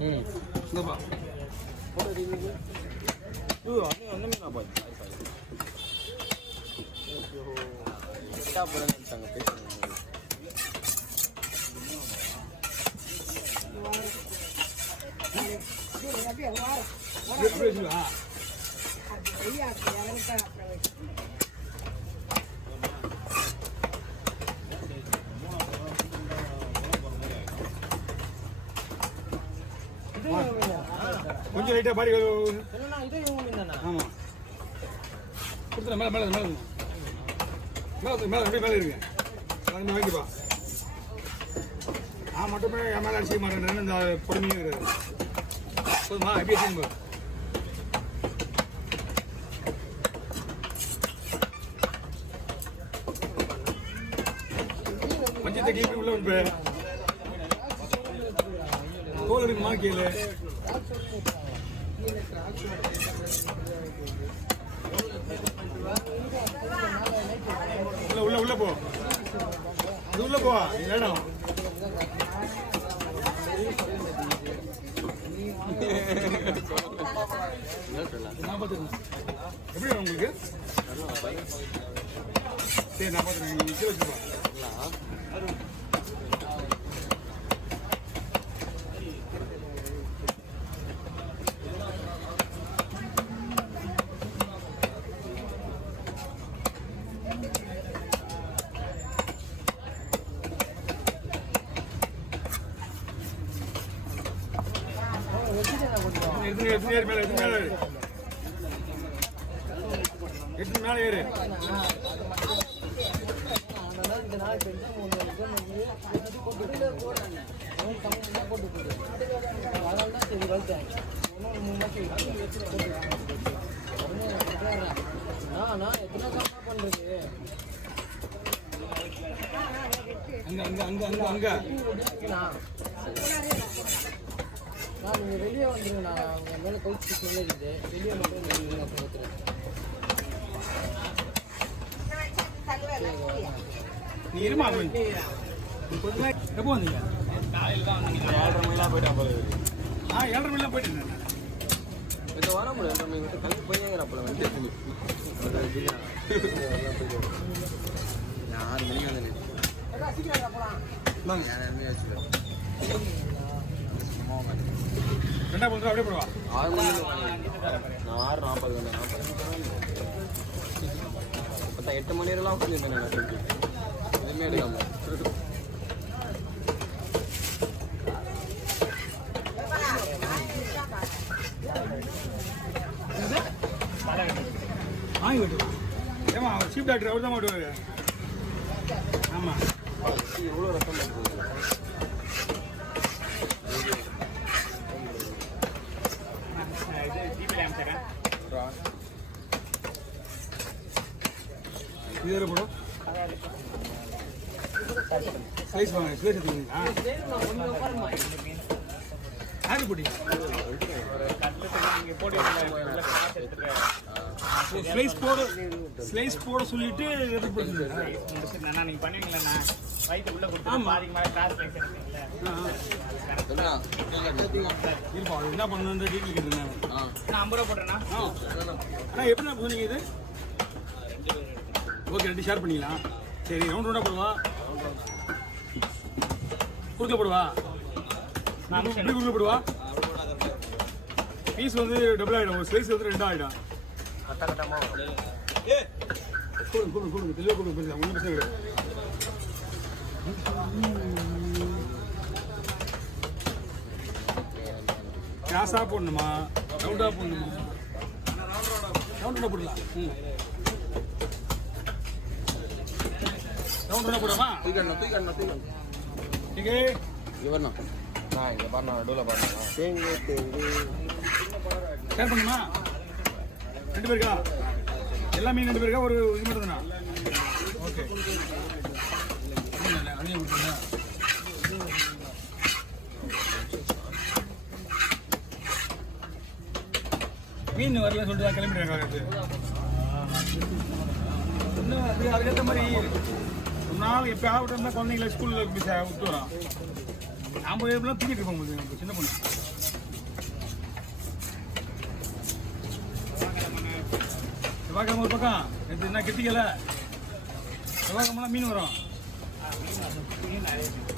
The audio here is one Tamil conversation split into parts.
இந்தப்பா ஒன்றுமே நான் போய் போகிறாங்க பேசுகிறாங்க கொஞ்சம் லைட்டாக பாடி ஆமாம் கொடுத்துறேன் மேலே மேலே மேலே மேலே மேலே அப்படியே மேலே இருங்க அது வாங்கிப்பா நான் மட்டுமே என் மேலே அடிச்சிக்க மாட்டேன் இந்த பொறுமையாக இருக்கிறது போதுமா அப்படியே செய்யுங்க மஞ்சத்தை கிளப்பி உள்ள விட்டு கோல் இருக்குமா கீழே உள்ள உள்ள உள்ள போ அது உள்ள போ வேணும் எப்படி உங்களுக்கு சரி நான் பார்த்துருக்கேன் வச்சுப்பா எட்டு மேலே ஏறு அங்க அங்க அங்க அங்க நான் நீங்கள் வெளியே வந்துடுங்க. நான் அவங்க மேலே கவுச்சு சொல்லிடுது வெளியே மட்டும் நீ இருமா எப்போ வந்தீங்க? காலையில் தான் வந்தீங்க. 7:30 மணிலாம் போயிட்டேன் போல. 7:30 மணிலாம் போயிட்டு இப்போ வர முடியாது. நம்ம இங்கிட்ட கல்வி போய்ங்கிறப்பல வந்து 6 மணிக்கு வந்து யாருமே வச்சுக்கலாம். ரெண்டா போதும் அப்படியே போடுவா 6 மணிக்கு நான் 6:40 வந்தேன். 8 மணி நேரம்லாம் உட்காந்துருந்தேன் நான் எதுவுமே எடுக்காம. வாங்கி விட்டுருவா ஏமா அவர் சீஃப் டாக்டர் அவர் தான் மாட்டுவார். ஆமாம் எவ்வளோ ரசம் இருக்குது. இது வேறு போடும் ஸ்லைஸ் வாங்க ஸ்லைஸ் எடுத்துக்கிங்களா ஆறு போட்டி ஸ்லைஸ் போட சொல்லிட்டு எடுத்து போடுங்க. நீங்க பண்ணுவீங்களா வயிற்று உள்ள கொடுத்து பாதிக்கு மேலே காசு பேசுறீங்களா? இருப்பா அது என்ன பண்ணணும் டீட்டெயில் கேட்டுருங்க. நான் 50 ரூபா போட்டேன்னா அண்ணா எப்படிண்ணா போனீங்க இது? ஓகே 2 ஷேர் பண்ணிக்கலாம். சரி ரவுண்ட் ரவுண்டாக போடுவா குறுக்கில் போடுவா இப்படி குறுக்கில் போடுவா. பீஸ் வந்து டபுள் ஆகிடும். ஒரு ஸ்லைஸ் வந்து 2 ஆகிடும். கொடுங்க கொடுங்க கொடுங்க தெளிவாக கொடுங்க பிரச்சனை ஒன்றும் பிரச்சனை கிடையாது. கிராஸாக போடணுமா ரவுண்டாக போடணுமா? ரவுண்டாக போடலாம். ரவுண்டாக போடுமா? ठीक है இது வரணும். நான் இங்கே பாருண்ணா நடுவில் பாருண்ணா தேங்கு ஷேர் பண்ணுமா? 2 பேருக்கா? எல்லா மீன் 2 பேருக்கா? ஒரு இது மட்டும் தானா? ஓகே அதையும் விட்டுருங்க. மீன் வரல சொல்லிட்டு கிளம்பிடுறாங்க. இன்னும் அது அதுக்கேற்ற மாதிரி ஒரு நாள் எப்போ ஆகட்டும் குழந்தைங்கள ஸ்கூலில் விட்டு வரோம். 50 பேர்லாம் தூக்கிட்டு இருப்போம் சின்ன பொண்ணு. பார்க்காம ஒரு பக்கம் எடுத்து என்ன கெட்டிக்கல செவ்வாய்க்கிழமை மீன் வரும். மீன் நிறைய இருக்கு.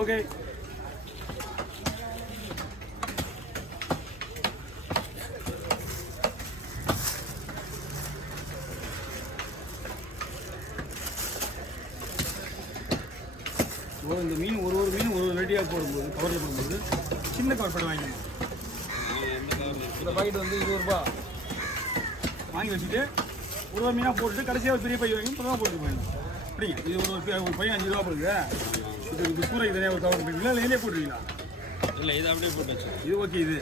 ஓகே. இந்த மீன் ஒரு மீன் ஒரு ரெடியாக போடும்போது கவரில் போடும்போது சின்ன கவர் படம் வாங்கிக்கணும். இந்த பாக்கெட் வந்து 20 ரூபா வாங்கி வச்சுட்டு ஒரு மீனாக போட்டுட்டு கடைசியாக ஒரு பெரிய பை வாங்கி இப்போ தான் போட்டு போயிடணும். அப்படிங்க இது ஒரு பையன் 5 ரூபா போடுது. இது சூறைக்கு தனியாக ஒரு கவர் போட்டுருக்கீங்களா இல்லை இதிலே போட்டுருக்கீங்களா? இல்லை இது அப்படியே போட்டாச்சு. இது ஓகே. இது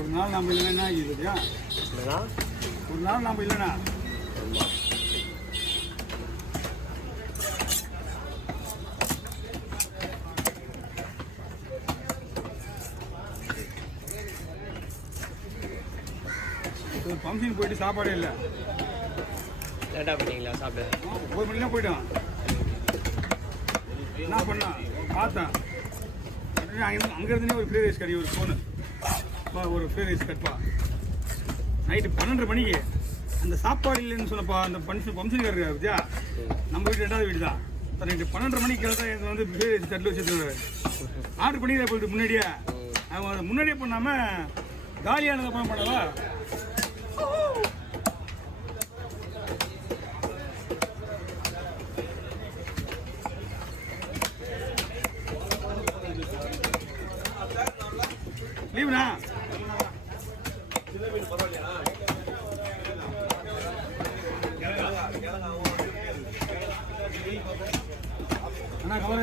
ஒரு நாள் நம்ம இல்லைன்னா இது இல்லையா? ஒரு நாள் நம்ம இல்லைண்ணா ஒரு ஃபங்க்ஷன் போயிட்டு சாப்பாடே இல்லை. லேட்டாக பண்ணீங்களா சாப்பிட? 1 மணிக்கெலாம் போயிட்டோம். என்ன பண்ணா பார்த்தேன் அங்கே இருந்தே ஒரு ஃப்ரைட் ரைஸ் கறி ஒரு ஃபோனு ஒரு ஃப்ரைட் ரைஸ் கட்பா நைட்டு 12:30 மணிக்கு அந்த சாப்பாடு இல்லைன்னு சொன்னப்பா. அந்த ஃபங்க்ஷனுக்கு இருக்கா விஜயா நம்ம வீட்டு 2வது வீடு தான். நைட்டு 12:30 மணிக்கு கிளம்பி எனக்கு வந்து ஃப்ரைட் ரைஸ் கட்டில் வச்சு ஆர்டர் பண்ணிக்கிறேன் போயிட்டு முன்னாடியே. அவன் அதை முன்னாடியே பண்ணாமல் காலியானதை அப்புறம் பண்ணவா. லீவுண்ணா அண்ணா கவலை